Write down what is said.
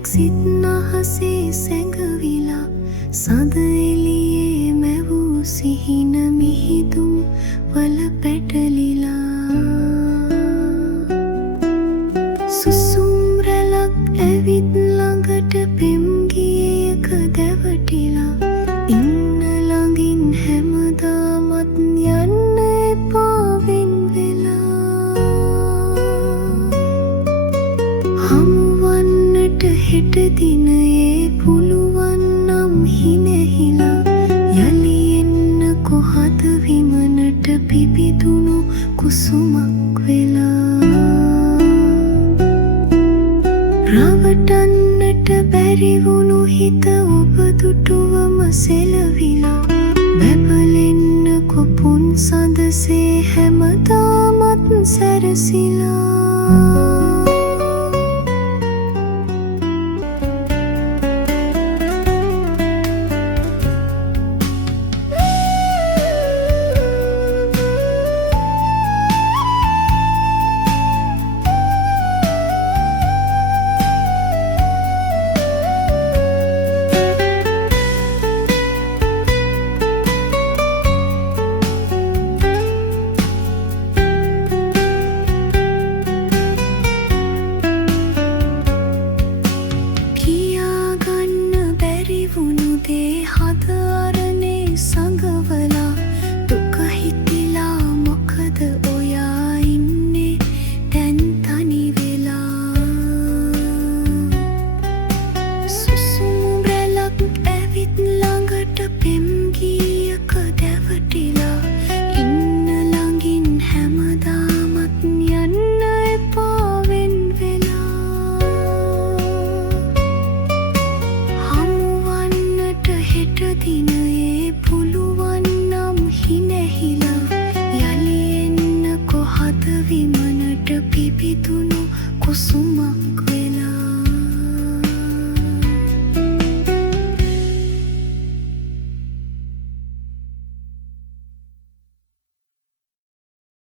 සුවයක් සිත් නහසේ සැඟවිලා සඳ එළියේ මැවූ සිහින මිහිදුම් වල පැටලිලා සුසුම් රැලක් ඇවිත් ළඟට පෙම් ගියේක දැවටිලා ඉන්න ළඟින් හැමදාමත් යන්න එපා වෙන් වෙලා හමුවන්නට හෙට දිනයේ පුළුවන් නම් හිනෙහිලා යලි එන්න කොහද විමනට පිබිදුණු කුසුමක් වෙලා රවටන්නට බැරි වුණු හිත ඔබ දුටුවම සෙලවිලා බැබලෙන්න කොපුන් සඳසේ හැමදාමත් සැරසි